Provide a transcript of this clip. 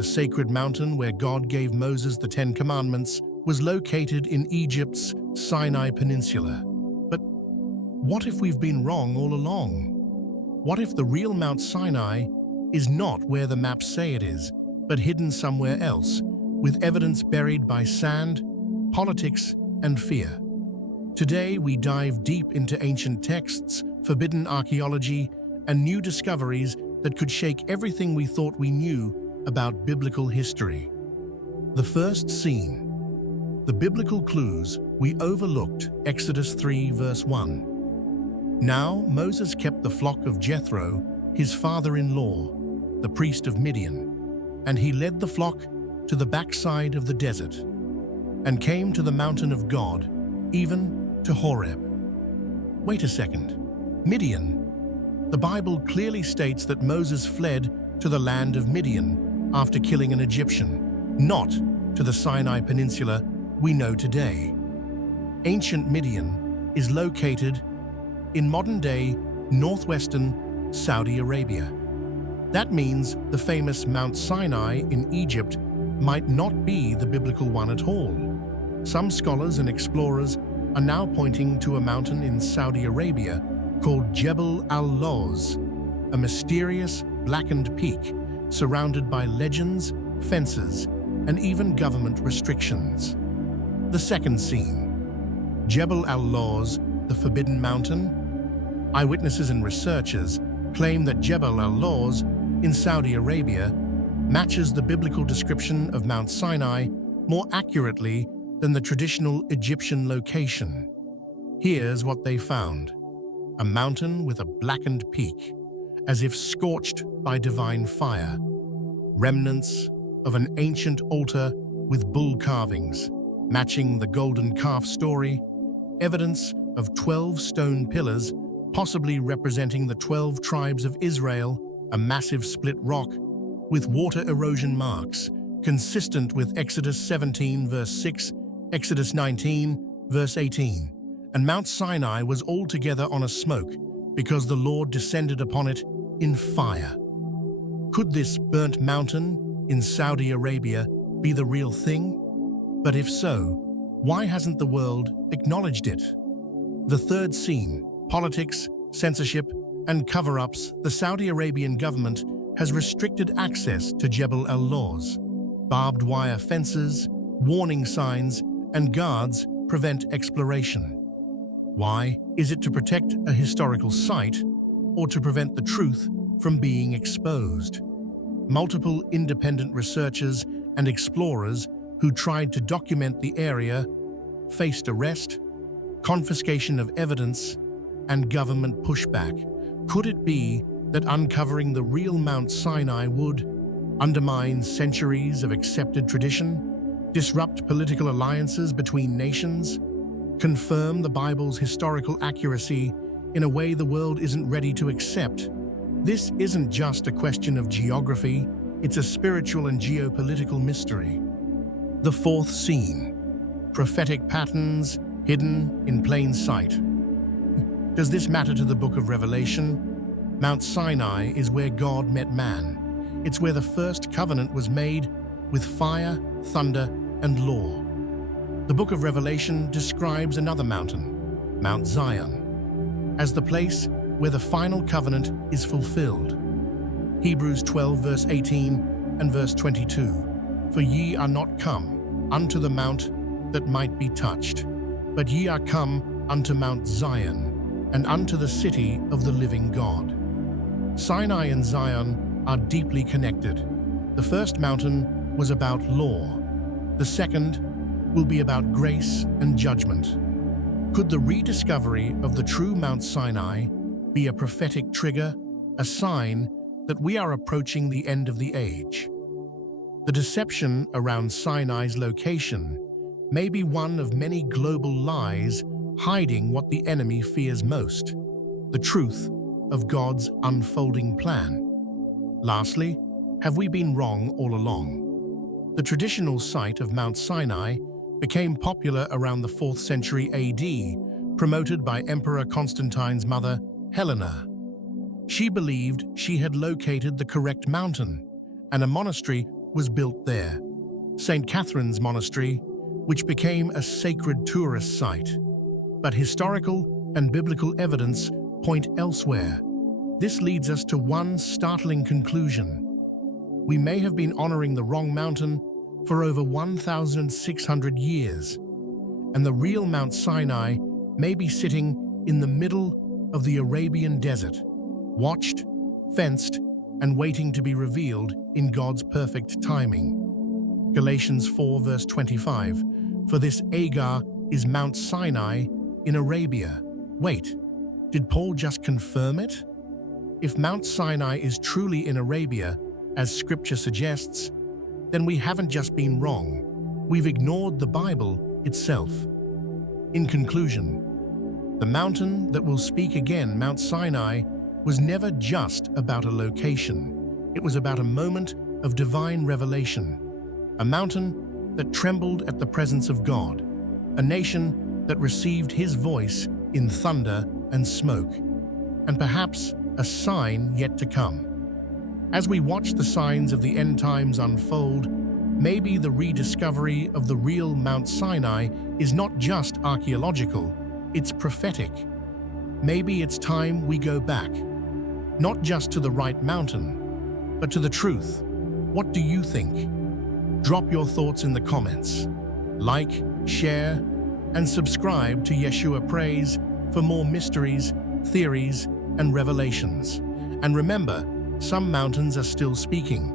the sacred mountain where God gave Moses the Ten Commandments, was located in Egypt's Sinai Peninsula. But what if we've been wrong all along? What if the real Mount Sinai is not where the maps say it is, but hidden somewhere else, with evidence buried by sand, politics, and fear? Today, we dive deep into ancient texts, forbidden archaeology, and new discoveries that could shake everything we thought we knew about biblical history. The first scene. The biblical clues we overlooked, Exodus 3, verse 1. Now Moses kept the flock of Jethro, his father-in-law, the priest of Midian, and he led the flock to the backside of the desert, and came to the mountain of God, even to Horeb. Wait a second. Midian. The Bible clearly states that Moses fled to the land of Midian after killing an Egyptian, not to the Sinai Peninsula we know today. Ancient Midian is located in modern-day northwestern Saudi Arabia. That means the famous Mount Sinai in Egypt might not be the biblical one at all. Some scholars and explorers are now pointing to a mountain in Saudi Arabia called Jebel al-Lawz, a mysterious blackened peak surrounded by legends, fences, and even government restrictions. The second scene. Jebel al-Lawz, the Forbidden Mountain. Eyewitnesses and researchers claim that Jebel al-Lawz in Saudi Arabia matches the biblical description of Mount Sinai more accurately than the traditional Egyptian location. Here's what they found. A mountain with a blackened peak, as if scorched by divine fire. Remnants of an ancient altar with bull carvings, matching the golden calf story. Evidence of 12 stone pillars, possibly representing the 12 tribes of Israel. A massive split rock with water erosion marks, consistent with Exodus 17, verse 6, Exodus 19, verse 18. And Mount Sinai was altogether on a smoke, because the Lord descended upon it in fire. Could this burnt mountain in Saudi Arabia be the real thing? But if so, why hasn't the world acknowledged it? The third scene. Politics, censorship, and cover-ups. The Saudi Arabian government has restricted access to Jebel al-Lawz. Barbed wire fences, warning signs, and guards prevent exploration. Why? Is it to protect a historical site or to prevent the truth from being exposed? Multiple independent researchers and explorers who tried to document the area faced arrest, confiscation of evidence, and government pushback. Could it be that uncovering the real Mount Sinai would undermine centuries of accepted tradition, disrupt political alliances between nations, confirm the Bible's historical accuracy in a way the world isn't ready to accept? This isn't just a question of geography, it's a spiritual and geopolitical mystery. The fourth scene. Prophetic patterns hidden in plain sight. Does this matter to the book of Revelation? Mount Sinai is where God met man. It's where the first covenant was made with fire, thunder, and law. The book of Revelation describes another mountain, Mount Zion, as the place where the final covenant is fulfilled. Hebrews 12, verse 18 and verse 22. For ye are not come unto the mount that might be touched, but ye are come unto Mount Zion, and unto the city of the living God. Sinai and Zion are deeply connected. The first mountain was about law. The second will be about grace and judgment. Could the rediscovery of the true Mount Sinai be a prophetic trigger, a sign that we are approaching the end of the age? The deception around Sinai's location may be one of many global lies hiding what the enemy fears most, the truth of God's unfolding plan. Lastly, have we been wrong all along? The traditional site of Mount Sinai became popular around the 4th century AD, promoted by Emperor Constantine's mother, Helena. She believed she had located the correct mountain, and a monastery was built there. St. Catherine's Monastery, which became a sacred tourist site. But historical and biblical evidence point elsewhere. This leads us to one startling conclusion. We may have been honoring the wrong mountain for over 1,600 years, and the real Mount Sinai may be sitting in the middle of the Arabian desert, watched, fenced, and waiting to be revealed in God's perfect timing. Galatians 4 verse 25, "For this Agar is Mount Sinai in Arabia." Wait, did Paul just confirm it? If Mount Sinai is truly in Arabia, as Scripture suggests, then we haven't just been wrong. We've ignored the Bible itself. In conclusion, the mountain that will speak again, Mount Sinai, was never just about a location. It was about a moment of divine revelation. A mountain that trembled at the presence of God. A nation that received His voice in thunder and smoke. And perhaps a sign yet to come. As we watch the signs of the end times unfold, maybe the rediscovery of the real Mount Sinai is not just archaeological, it's prophetic. Maybe it's time we go back, not just to the right mountain, but to the truth. What do you think? Drop your thoughts in the comments. Like, share, and subscribe to Yeshua Praise for more mysteries, theories, and revelations. And remember, some mountains are still speaking.